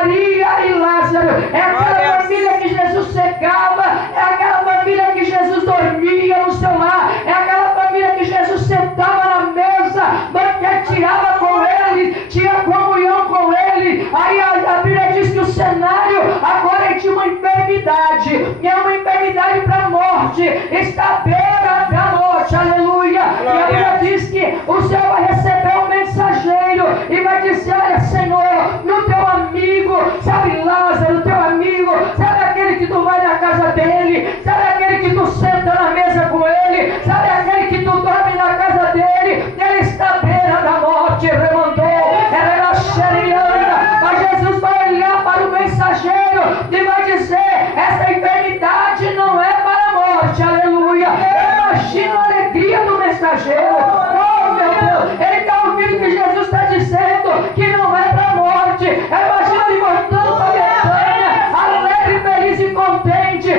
Maria e Lázaro. É aquela família que Jesus secava, é aquela família que Jesus dormia no seu lar, é aquela família que Jesus sentava na mesa, banqueteava com eles, tinha comunhão com eles. Aí a Bíblia diz que o cenário agora é de uma enfermidade, e é uma enfermidade para a morte, está à beira da morte, aleluia. E a Bíblia diz que o Senhor vai receber um mensageiro e vai dizer: olha, Senhor, no teu amigo, sabe Lázaro, teu amigo, sabe aquele que tu vai na casa dele, sabe aquele que tu senta na mesa com ele, sabe aquele que tu dorme na casa dele, ele está à beira da morte, remandou, era xeriana. Mas Jesus vai olhar para o mensageiro e vai dizer: essa enfermidade não é para a morte, aleluia. Imagina a alegria do mensageiro. Oh, meu Deus, ele está ouvindo que Jesus está dizendo que não é para a morte. Imagina ele voltando para Betânia, alegre, feliz e contente,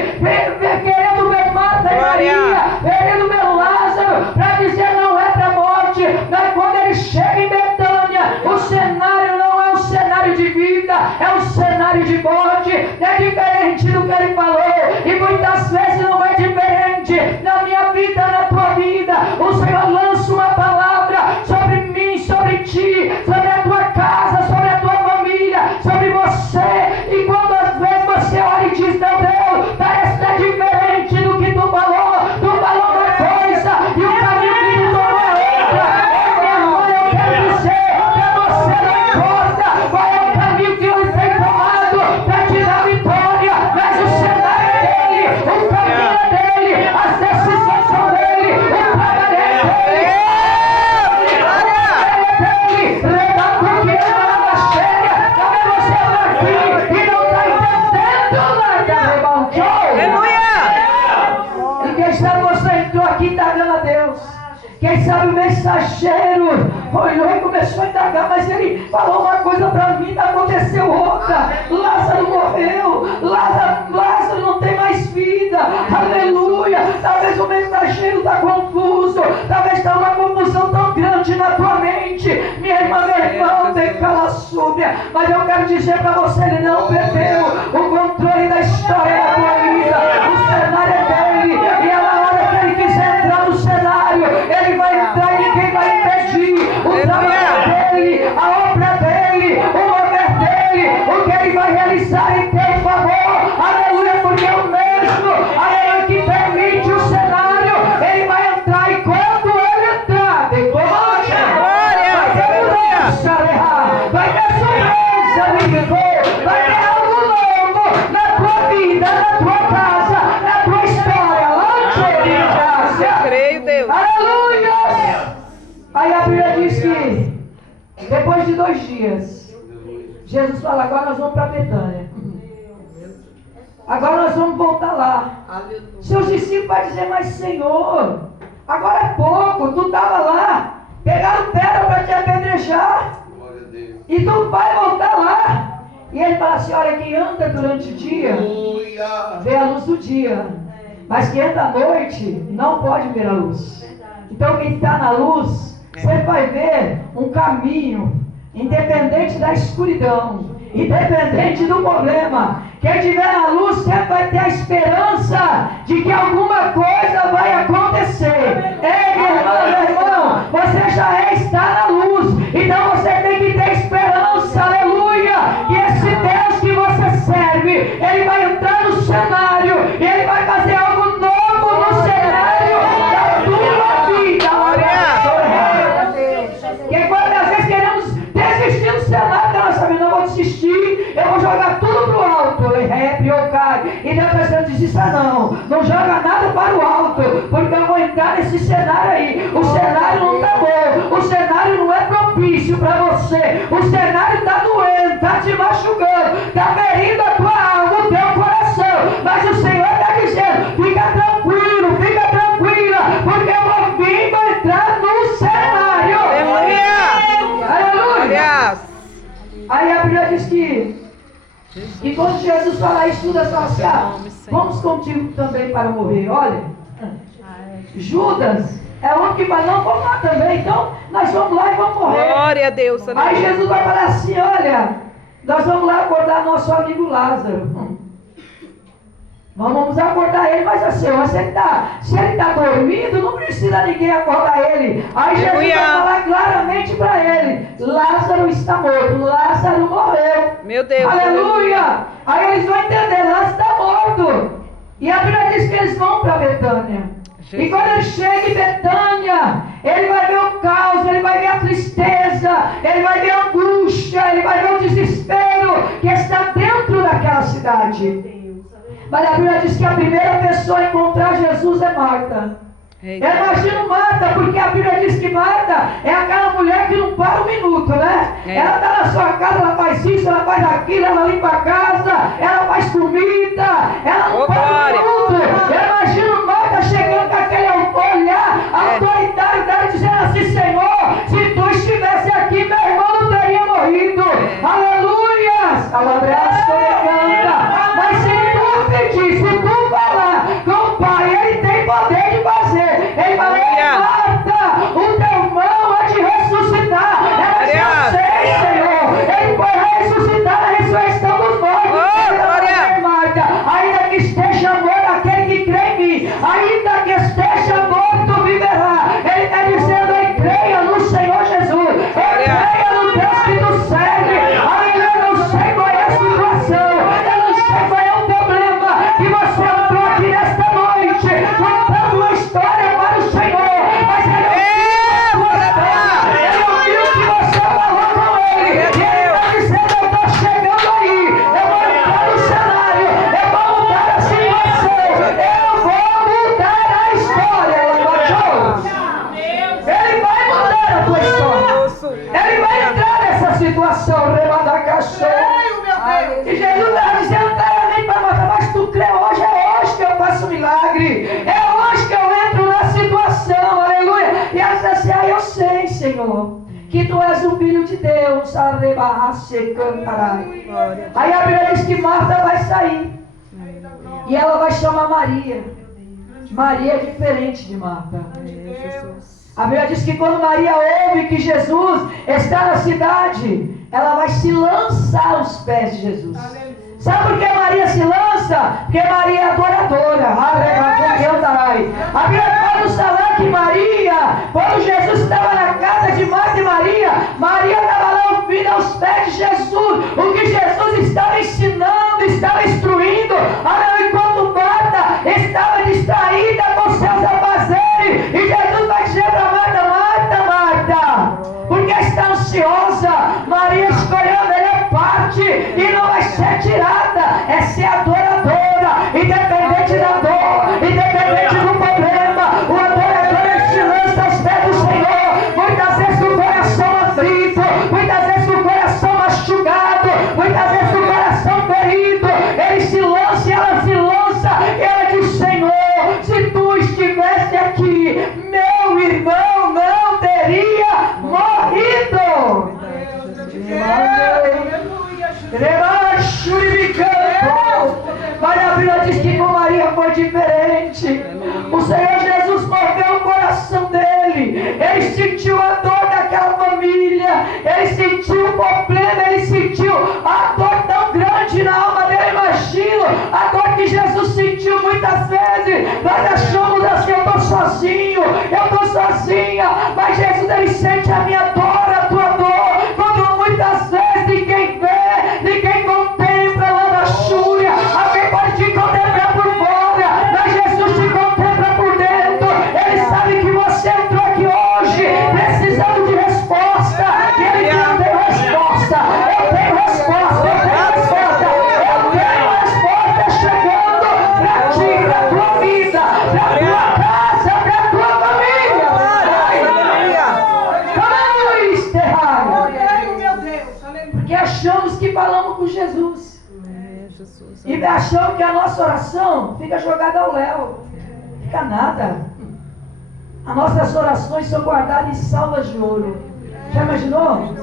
querendo ver Marta e Maria, querendo ver Lázaro, para dizer não é para a morte. Mas quando ele chega em Betânia, o cenário não é um cenário de vida, é um cenário de morte. É diferente do que ele falou, e muitas vezes não é diferente na minha vida, na tua vida. O Senhor lança uma palavra sobre mim, sobre ti, sobre a tua casa, sobre a tua família, sobre você, e quando às vezes você olha e diz: meu Deus, parece que é diferente do que tu falou uma coisa e o caminho que tu tomou é outra. Minha irmã, eu quero dizer para você: não importa qual é o caminho que ele tem tomado para te dar vitória, mas o cenário é dele, o caminho é dele, as decisões são dele, o trabalho é dele. Quem sabe o mensageiro olhou e começou a indagar, mas ele falou uma coisa para mim, aconteceu outra. Lázaro morreu, Lázaro não tem mais vida, aleluia. Talvez o mensageiro está confuso, talvez está uma confusão tão grande na tua mente, minha irmã, meu irmão, tem calaçúbia. Mas eu quero dizer para você: ele não perdeu o controle da história da tua vida, o cenário é dele, e é na hora que ele quiser entrar no cenário, ele vai entrar e ninguém vai impedir. O trabalho dele, a obra dele, o mover dele, o que ele vai realizar em teu favor, aleluia. Porque o mesmo, aleluia, que permite o cenário, ele vai entrar, e quando ele entrar, tem glória, vai ter mudança, vai ter surpresa, vai ter algo novo na tua vida, na tua casa, na tua história. Eu creio, Deus. Aleluia! Aí a Bíblia diz que depois de 2 dias, Jesus fala: agora nós vamos para Betânia. Agora nós vamos voltar lá. Seus discípulos vão dizer: mas Senhor, agora é pouco, tu estava lá, pegaram pedra para te apedrejar, e tu vai voltar lá. E ele fala assim: olha, quem anda durante o dia vê a luz do dia, mas quem anda à noite não pode ver a luz. Então quem está na luz, você vai ver um caminho, independente da escuridão, independente do problema. Quem estiver na luz sempre vai ter a esperança de que alguma coisa vai acontecer. Ei, minha irmã, meu irmão, você já está na luz, então você tem que ter esperança, aleluia, que esse Deus que você serve, ele vai entrar no cenário, e ele vai fazer algo novo no cenário da tua vida. Porque quando às vezes queremos desistir do cenário da nossa vida, não vou desistir, eu vou jogar tudo pro alto, e Deus está dizendo: desista não joga nada para o alto, porque eu vou entrar nesse cenário aí. O cenário não está bom, o cenário não é propício para você, o cenário está doendo, está te machucando, está ferindo a tua alma, o teu coração, mas o Senhor está dizendo: fica tranquila, porque eu vou vir e vou entrar no cenário. Aleluia! Aí a Bíblia diz que quando Jesus fala isso, Judas fala assim: vamos contigo também para morrer. Olha, Judas é o que fala: não, vamos lá também, então nós vamos lá e vamos morrer. Glória a Deus. Aí Jesus vai falar assim: olha, nós vamos lá acordar acordar nosso amigo Lázaro. Vamos acordar ele, mas assim, se ele está dormindo, não precisa ninguém acordar ele. Aí Jesus vai falar claramente para ele: Lázaro está morto, Lázaro morreu. Meu Deus. Aleluia! Aí eles vão entender: Lázaro está morto. E a Bíblia diz que eles vão para Betânia. E quando ele chega em Betânia, ele vai ver o caos, ele vai ver a tristeza, ele vai ver a angústia, ele vai ver o desespero que está dentro daquela cidade. Mas a Bíblia diz que a primeira pessoa a encontrar Jesus é Marta. Eu imagino Marta, porque a Bíblia diz que Marta é aquela mulher que não para um minuto, né? Ela está na sua casa, ela faz isso, ela faz aquilo, ela limpa a casa, ela faz comida, ela não para um minuto. Eu imagino Marta chegando com aquele olhar autoritário dela, dizendo assim: Senhor, se tu estivesse aqui, meu irmão não teria morrido. Aleluia! Alabraço, canta. Mas se tu pedir, se tu falar com o Pai, Ele tem poder de fazer. Ele fala: Marta, o teu irmão há de ressuscitar. Ela diz: eu sei, Senhor. Ele vai ressuscitar na ressurreição dos mortos. Marta, ainda que esteja morto aquele que crê em mim, ainda que esteja morto, viverá. Ele está dizendo: eu creia no Senhor Jesus. Eu creia no Deus que tu serve. Eu não sei qual é a situação. Eu não sei qual é o problema que você entrou aqui nesta noite, contando uma história para o Senhor. Mas Ele ouviu o que você falou com Ele. E Ele está dizendo: eu estou chegando aí. Eu vou entrar no cenário. Eu vou mudar a situação. Eu vou mudar a história. Ele vai mudar a tua história. Ele vai entrar nessa situação. E Jesus está dizendo claramente para Marta: mas tu crê hoje? É hoje que eu faço milagre. É hoje que eu entro na situação. Aleluia. E ela diz assim: eu sei, Senhor, que tu és o Filho de Deus. Aí a Bíblia diz que Marta vai sair. E ela vai chamar Maria. Maria é diferente de Marta. A Bíblia diz que quando Maria ouve que Jesus está na cidade, ela vai se lançar aos pés de Jesus. Sabe por que Maria se lança? Porque Maria é adoradora. A Bíblia vai nos falar que Maria, quando Jesus estava na casa de Marta e Maria, Maria estava lá ouvindo aos pés de Jesus o que Jesus estava ensinando, estava instruindo. Enquanto Marta estava distraída com seus afazeres, e Jesus vai dizer para Marta: Marta, Marta, porque está ansiosa. Maria escolheu a melhor parte e não vai ser tirada. É ser adoradora, independente da dor, independente do problema. O adorador, ele se lança aos pés do Senhor. Muitas vezes o coração aflito, muitas vezes o coração machucado, muitas vezes o coração ferido. Ele se lança e ela se lança. E ela diz: Senhor, se tu estivesse aqui, meu irmão não teria morrido. Mas a Bíblia diz que com Maria foi diferente. O Senhor Jesus moveu o coração dele. Ele sentiu a dor daquela família. Ele sentiu o problema. Ele sentiu a dor tão grande na alma dele. Imagino a dor que Jesus sentiu muitas vezes. Nós achamos assim: eu estou sozinho, eu estou sozinha. Mas Jesus, ele sente a minha dor, a tua dor. Quando muitas vezes ninguém vê, ninguém contempla lá na Xúria. Alguém pode te contemplar por fora, mas Jesus te contempla por dentro. Ele sabe que você entrou aqui hoje precisando de resposta. E ele diz: eu tenho resposta, eu tenho resposta, eu tenho resposta. Eu tenho resposta chegando para ti, para a tua vida, para a tua casa, para a tua família. Porque achamos que falamos com Jesus. E achamos que a nossa oração fica jogada ao léu. Fica nada. As nossas orações são guardadas em salvas de ouro. Já imaginou?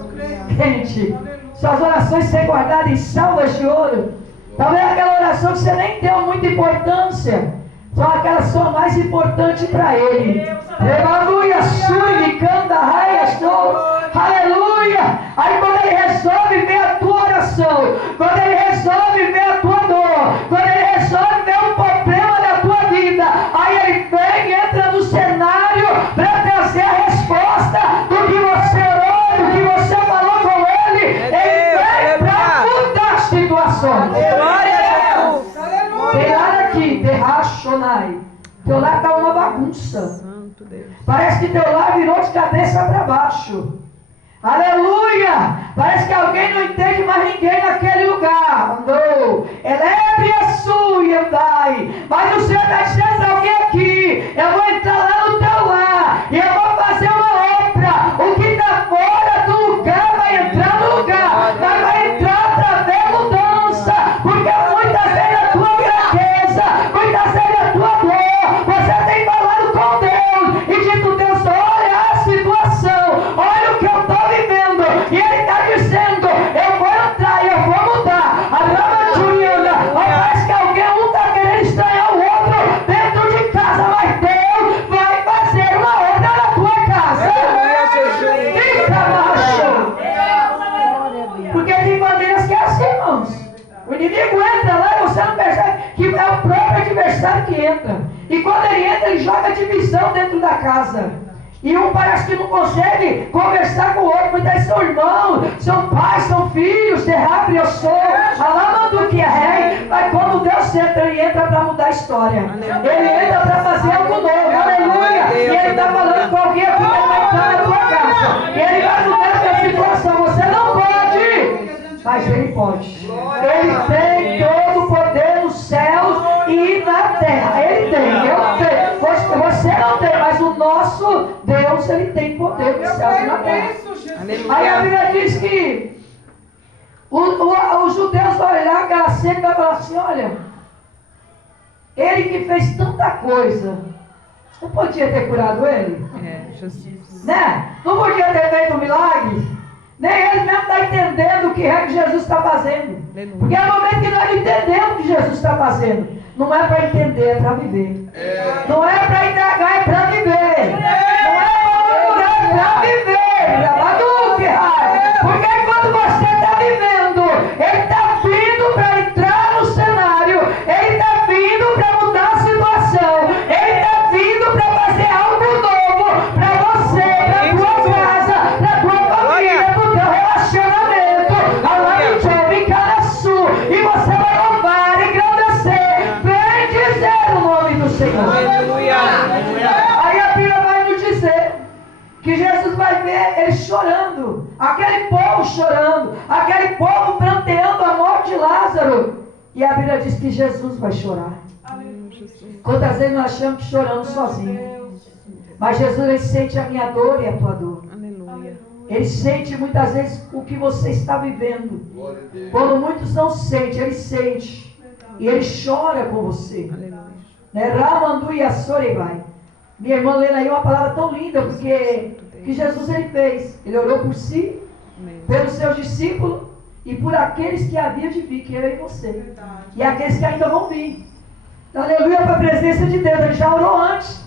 Gente, suas orações são guardadas em salvas de ouro. Talvez aquela oração que você nem deu muita importância, só aquela são mais importante para Ele. Aleluia, suri, canta, raia, estou. Aleluia. Aí quando Ele resolve ver a tua oração, situação, quando Ele resolve ver a tua dor, quando Ele resolve ver um problema da tua vida, aí Ele vem e entra no cenário para trazer a resposta do que você orou, do que você falou com Ele. Ele vem para mudar situações. Glória a Deus. Tem lar aqui, Terrachonai. Teu lar está uma bagunça. Santo Deus. Parece que teu lar virou de cabeça para baixo. Aleluia! Parece que alguém não entende mais ninguém naquele lugar. Não. Elebre a sua e vai. Mas o Senhor está dizendo alguém aqui. Eu vou entrar lá no teu lar. E eu vou fazer uma obra. O que está fora do lugar vai entrar no lugar. Mas vai entrar para ver mudança. Porque muitas vezes a tua fraqueza, muitas vezes a tua dor, você tem falado com Deus e dito, Deus, olha a situação, olha o que eu estou vivendo. E Ele está dizendo, eu vou entrar e eu vou mudar. A Rama Juliana, parece que alguém está querendo estranhar o outro dentro de casa, mas Deus vai fazer uma obra na tua casa. Fica macho. Porque tem maneiras que é assim, irmãos. O inimigo entra lá e você não percebe que é o próprio adversário que entra. E quando ele entra, ele joga divisão dentro da casa. E um parece que não consegue conversar com o outro. Muitas vezes são irmãos, são pais, são filhos. Derrape, eu sou. Alama que é rei. Mas quando Deus entra, Ele entra para mudar a história. Ele entra para fazer algo novo. Aleluia. E Ele está falando com alguém aqui que vai entrar na tua casa. E Ele vai mudar a tua situação. Você não pode, mas Ele pode. Ele tem todo o poder nos céus e na terra. Ele tem, eu tenho. Você não tem, mas o nosso Deus, Ele tem poder nos céus e na terra. Aí a Bíblia diz que os judeus vão olhar aquela cena e vão falar assim, olha, Ele que fez tanta coisa, não podia ter curado ele? Jesus. Né? Não podia ter feito um milagre? Nem ele mesmo está entendendo o que é que Jesus está fazendo. Porque é o momento que nós entendemos o que Jesus está fazendo. Não é para entender, é para viver. Não é para indagar, é para viver. Não é para murmurar, é para viver. Porque quando você está vivendo, Ele está vindo para entrar no cenário. Ele está vindo para mudar a situação. Ele está vindo para fazer algo novo para você, para a tua casa, para a tua família, para o teu relacionamento. E você vai louvar e engrandecer. Vem dizer o nome do Senhor. Aleluia. Aí a Bíblia vai nos dizer que Jesus vai ver ele chorando, aquele povo chorando, aquele povo pranteando a morte de Lázaro. E a Bíblia diz que Jesus vai chorar. Quantas vezes nós achamos que choramos sozinhos, mas Jesus, Ele sente a minha dor e a tua dor. Aleluia. Ele sente muitas vezes o que você está vivendo. Quando muitos não sentem, Ele sente. E Ele chora com você. Ramandu e Assorebai. Minha irmã lendo aí uma palavra tão linda, porque que Jesus Ele fez. Ele orou por si, pelos seus discípulos e por aqueles que haviam de vir, que eu e você. E aqueles que ainda vão vir. Aleluia para a presença de Deus. Ele já orou antes.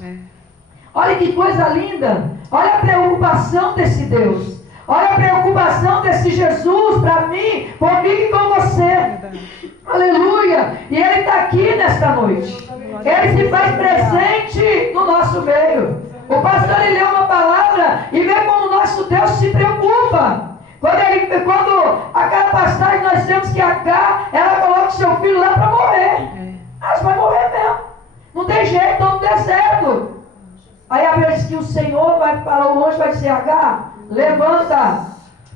Olha que coisa linda. Olha a preocupação desse Deus. Olha a preocupação desse Jesus para mim, comigo e com você. Aleluia. E Ele está aqui nesta noite. Ele se faz presente no nosso meio. O pastor, ele lê uma palavra e vê como o nosso Deus se preocupa. Quando aquela passagem nós temos que Agar, ela coloca o seu filho lá para morrer. Você vai morrer mesmo. Não tem jeito, estou no deserto. Aí a Bíblia diz que o Senhor vai para o anjo, vai dizer, Agar, levanta,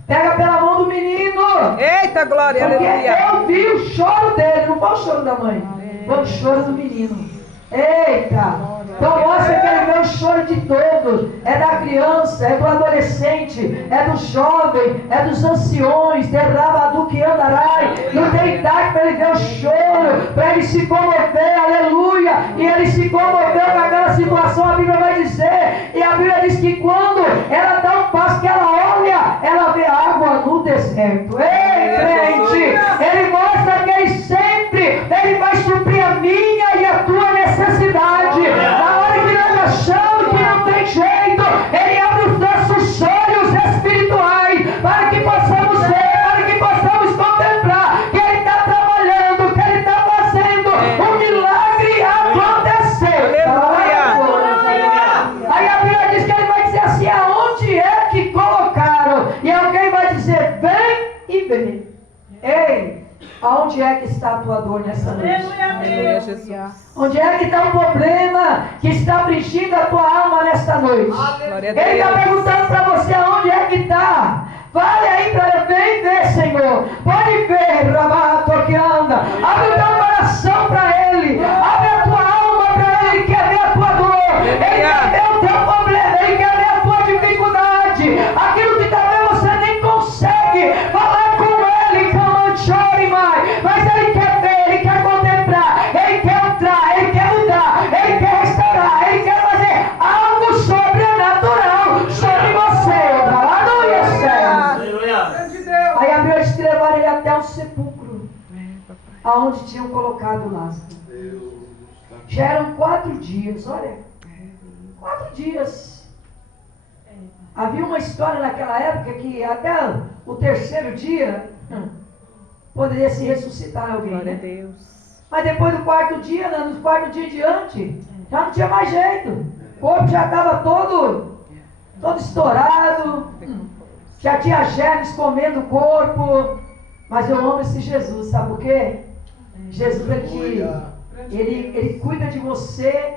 pega pela mão do menino. Eita, glória, porque aleluia. eu vi o choro dele, não foi o choro da mãe, foi o choro do menino. Eita! Então mostra que ele vê o choro de todos. É da criança, é do adolescente, é do jovem, é dos anciões, derraba que andarai. Não tem idade para ele ver o choro, para ele se comover, aleluia. E ele se comoveu com aquela situação, a Bíblia vai dizer. E a Bíblia diz que quando ela dá um passo, que ela olha, ela vê água no deserto. Ei, crente! Ele mostra que ele sempre, ele vai suprir a minha e a tua necessidade. Na hora que nós achamos que não tem jeito, Ele abre os nossos olhos espirituais para que possamos ver, para que possamos contemplar Ei, aonde é que está a tua dor nessa noite? Aleluia, Jesus. Onde é que está o problema que está afligindo a tua alma nesta noite? Glória a Ele está Deus. perguntando para você aonde é que está. Fale aí para ele, vem ver, Senhor. Pode ver, Rabato que anda. Abre o teu coração para ele. Abre a tua alma para ele. Ele quer ver a tua dor. Ele quer ver o teu problema. Ele quer ver a tua dificuldade. Aquilo que talvez você nem consegue falar com ele. Não chore mais. Mas ele quer ver, ele quer contemplar. Ele quer entrar, ele quer mudar. Ele quer restaurar. Ele quer fazer algo sobrenatural sobre você. Aleluia, Senhor. Aí abriu a estrela e levaram ele até o sepulcro, aonde tinham colocado Lázaro. Já eram 4 dias, olha. 4 dias. Havia uma história naquela época que até o terceiro dia poderia se ressuscitar alguém. Glória a Né? Deus. Mas depois do 4º dia, né, nos 4 dias diante, já não tinha mais jeito. O corpo já estava todo estourado. Já tinha germes comendo o corpo. Mas eu amo esse Jesus, sabe por quê? Jesus aqui, ele cuida de você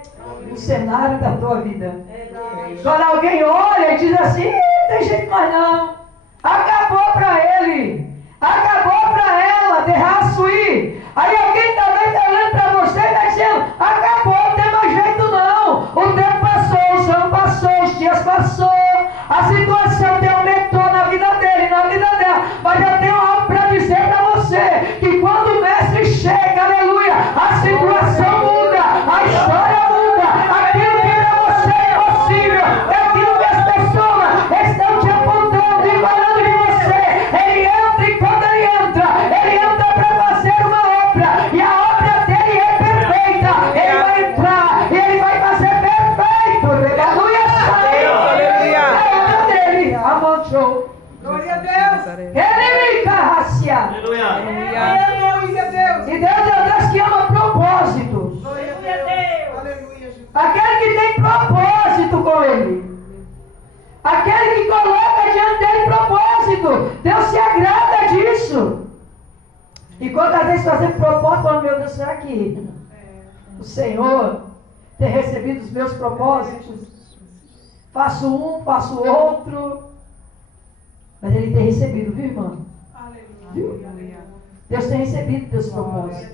no cenário da tua vida. Quando alguém olha e diz assim, tem jeito mais não. Acabou para ele. Acabou para ela, derraço ir. Aí alguém também está olhando para você e está dizendo, acabou, não tem mais jeito não. O tempo passou, o ano passou, os dias passou. A situação deu aumentou na vida dele, na vida dela. Mas eu tenho algo para dizer para você, que quando o mestre chega, aleluia, a situação muda, a história muda. Aquilo que para você é impossível, é aquilo que as pessoas estão te apontando e falando de você. Ele entra e quando ele entra para fazer uma obra. E a obra dele é perfeita. Ele vai entrar e ele vai fazer perfeito. Aleluia, amontou. Glória a Deus. Ele me carracia. Aleluia, Deus. E Deus é um Deus que ama propósitos. Glória a Deus. Aleluia, Jesus. Aquele que tem propósito com ele. Aquele que coloca diante dele propósito. Deus se agrada disso. E quantas vezes fazemos propósito, falando, meu Deus, será que o Senhor tem recebido os meus propósitos? Faço um, faço outro. Mas ele tem recebido, viu, irmão? Aleluia. Deus tem recebido teus propósitos.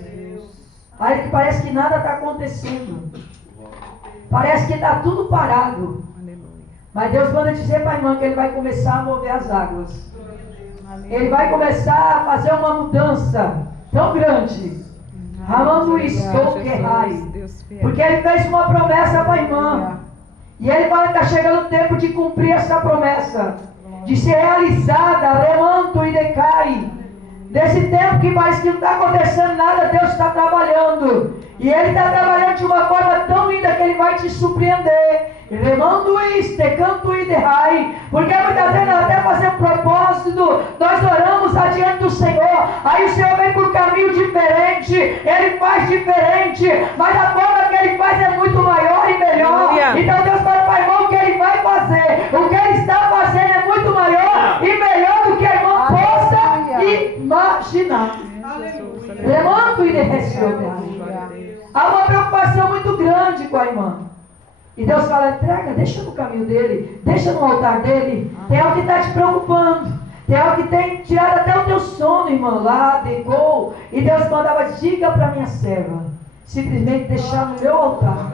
Aí que parece que nada está acontecendo. Parece que está tudo parado. Mas Deus manda dizer para a irmã que ele vai começar a mover as águas. Ele vai começar a fazer uma mudança tão grande. Ramando estou que rai. Porque ele fez uma promessa para a irmã. E ele fala que está chegando o tempo de cumprir essa promessa. De ser realizada, remanto e decai. Desse tempo que parece que não está acontecendo nada, Deus está trabalhando. E Ele está trabalhando de uma forma tão linda que Ele vai te surpreender. Remando isto, canto e derrai. Porque muitas vezes nós até fazemos propósito, nós oramos adiante do Senhor. Aí o Senhor vem por um caminho diferente, Ele faz diferente. Mas a forma que Ele faz é muito maior e melhor. Então Deus fala para o irmão o que Ele vai fazer. O que Ele está fazendo é muito maior e melhor do que a irmã possa imaginar. Remando e derrai. Há uma preocupação muito grande com a irmã. E Deus fala, entrega, deixa no caminho dele, deixa no altar dele. Tem algo que está te preocupando. Tem algo que tem tirado até o teu sono, irmã, lá, decou. E Deus mandava, diga para minha serva, simplesmente deixar no meu altar.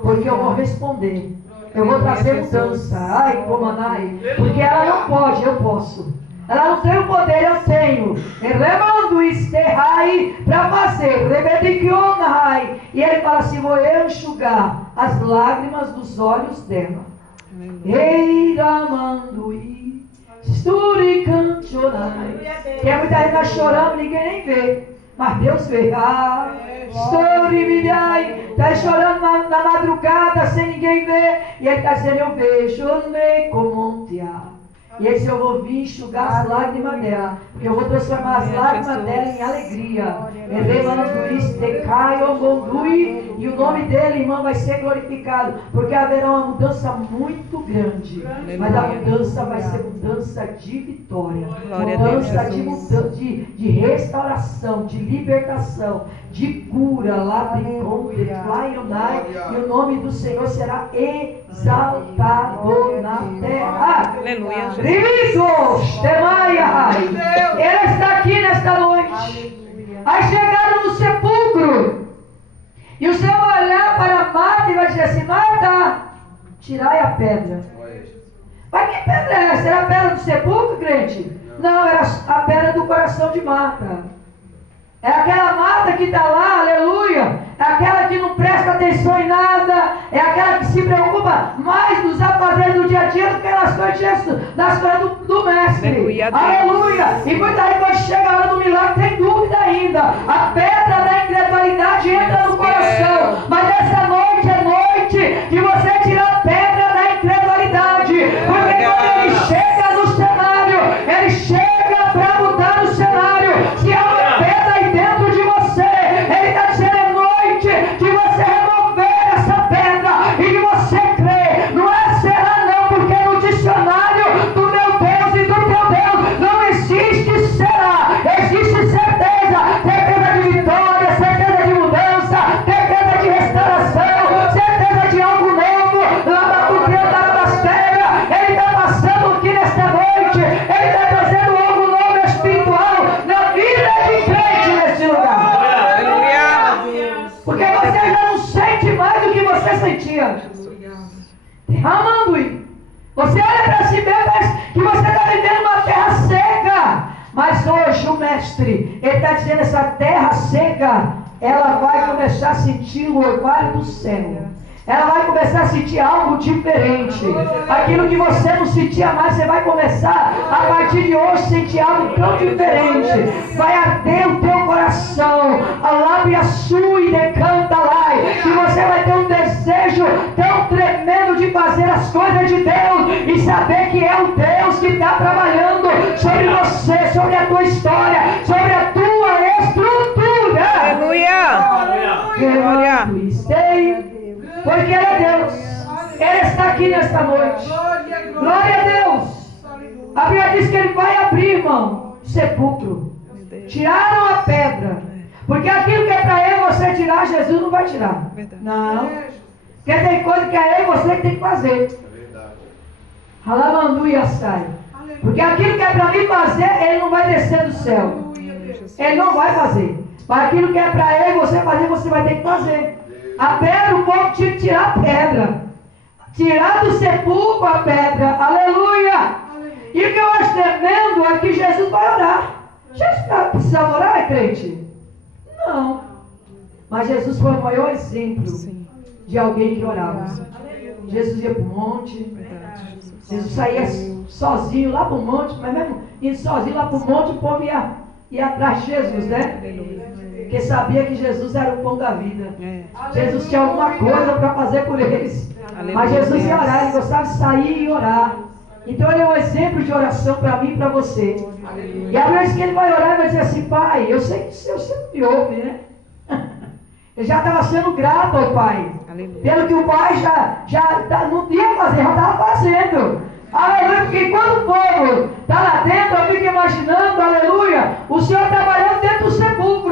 Porque eu vou responder. Eu vou trazer mudança. Ai, comanai. Porque ela não pode, eu posso. Ela não tem o poder, eu tenho. Remando esterrai para fazer. Rebedicionai. E ele fala assim: vou eu enxugar as lágrimas dos olhos dela. Eiramandui. Sturicantionai. Que é muita gente está chorando, ninguém nem vê. Mas Deus vê. Está chorando na madrugada sem ninguém ver. E ele está dizendo: eu vejo, ne comontia. E esse eu vou vir enxugar as lágrimas dela. Porque eu vou transformar as lágrimas dela em alegria. E o nome dele, irmã, vai ser glorificado. Porque haverá uma mudança muito grande. Mas a mudança vai ser mudança de vitória. Mudança de restauração, de libertação, de cura. E o nome do Senhor será exaltado na terra. Aleluia, Jesus, Ele está aqui nesta noite. Aí chegaram no sepulcro. E o Senhor vai olhar para Marta e vai dizer assim: Marta, tirai a pedra. Mas que pedra é essa? Era a pedra do sepulcro, crente? Não, era a pedra do coração de Marta. É aquela Marta que está lá, aleluia. É aquela que não presta atenção em nada. É aquela que se preocupa mais nos afazeres do dia a dia do que nas coisas do mestre. Aleluia. E muita gente, quando chega a hora do milagre, tem dúvida ainda. A pedra da incredulidade entra no coração. Mas essa noite é noite de você tirar a pedra da incredulidade. Porque quando ele chega no cenário, ele chega para mudar o cenário. Se há uma pedra aí dentro de você, ele está dizendo: é noite de você remover essa pedra e de você crer. Não é será não, porque no dicionário do meu Deus e do teu Deus não existe será, existe certeza. Certeza de vitória, certeza de mudança, certeza de restauração, certeza de algo novo. Lá do Deus das pedras, ele está passando aqui nesta noite. Ele está trazendo algo novo espiritual na vida de crente nesse lugar. Porque você já não sente mais do que você sentia. Amando. Você olha para si mesmo, parece que você está vivendo uma terra seca. Mas hoje o mestre, ele está dizendo: essa terra seca, ela vai começar a sentir o orvalho do céu. Ela vai começar a sentir algo diferente. Aquilo que você não sentia mais, você vai começar a partir de hoje sentir algo tão diferente. Vai arder o teu coração. A lábia sua e decanta lá. E você vai ter um desejo tão tremendo de fazer as coisas de Deus e saber que é o Deus que está trabalhando sobre você, sobre a tua história, sobre a tua estrutura. Aleluia. Porque Ele é Deus. Ele está aqui nesta noite. Glória a Deus. A Bíblia diz que Ele vai abrir, irmão, sepulcro. Tiraram a pedra. Porque aquilo que é para eu você tirar, Jesus não vai tirar. Não. Porque tem coisa que é eu e você que tem que fazer. Alamandu e assai. Porque aquilo que é para mim fazer, Ele não vai descer do céu. Ele não vai fazer. Mas aquilo que é para eu e você fazer, você vai ter que fazer. A pedra, o povo tinha que tirar a pedra. Tirar do sepulcro a pedra. Aleluia. E o que eu acho tremendo é que Jesus vai orar. Jesus precisa orar, crente? Não. Mas Jesus foi o maior exemplo de alguém que orava. Jesus ia para o monte. Jesus saía sozinho lá para o monte. Mas mesmo indo sozinho lá para o monte, o povo ia atrás de Jesus, né? Porque sabia que Jesus era o pão da vida. Jesus tinha alguma coisa para fazer por eles. Mas Jesus ia orar, ele gostava de sair e orar. Então ele é um exemplo de oração para mim e para você. E a vez que ele vai orar, ele vai dizer assim: Pai, eu sei que você me ouve, né? Ele já estava sendo grato ao Pai. Pelo que o Pai já não ia fazer, já estava fazendo. Aleluia, porque quando o povo está lá dentro, eu fico imaginando, aleluia, o Senhor trabalhando dentro do sepulcro.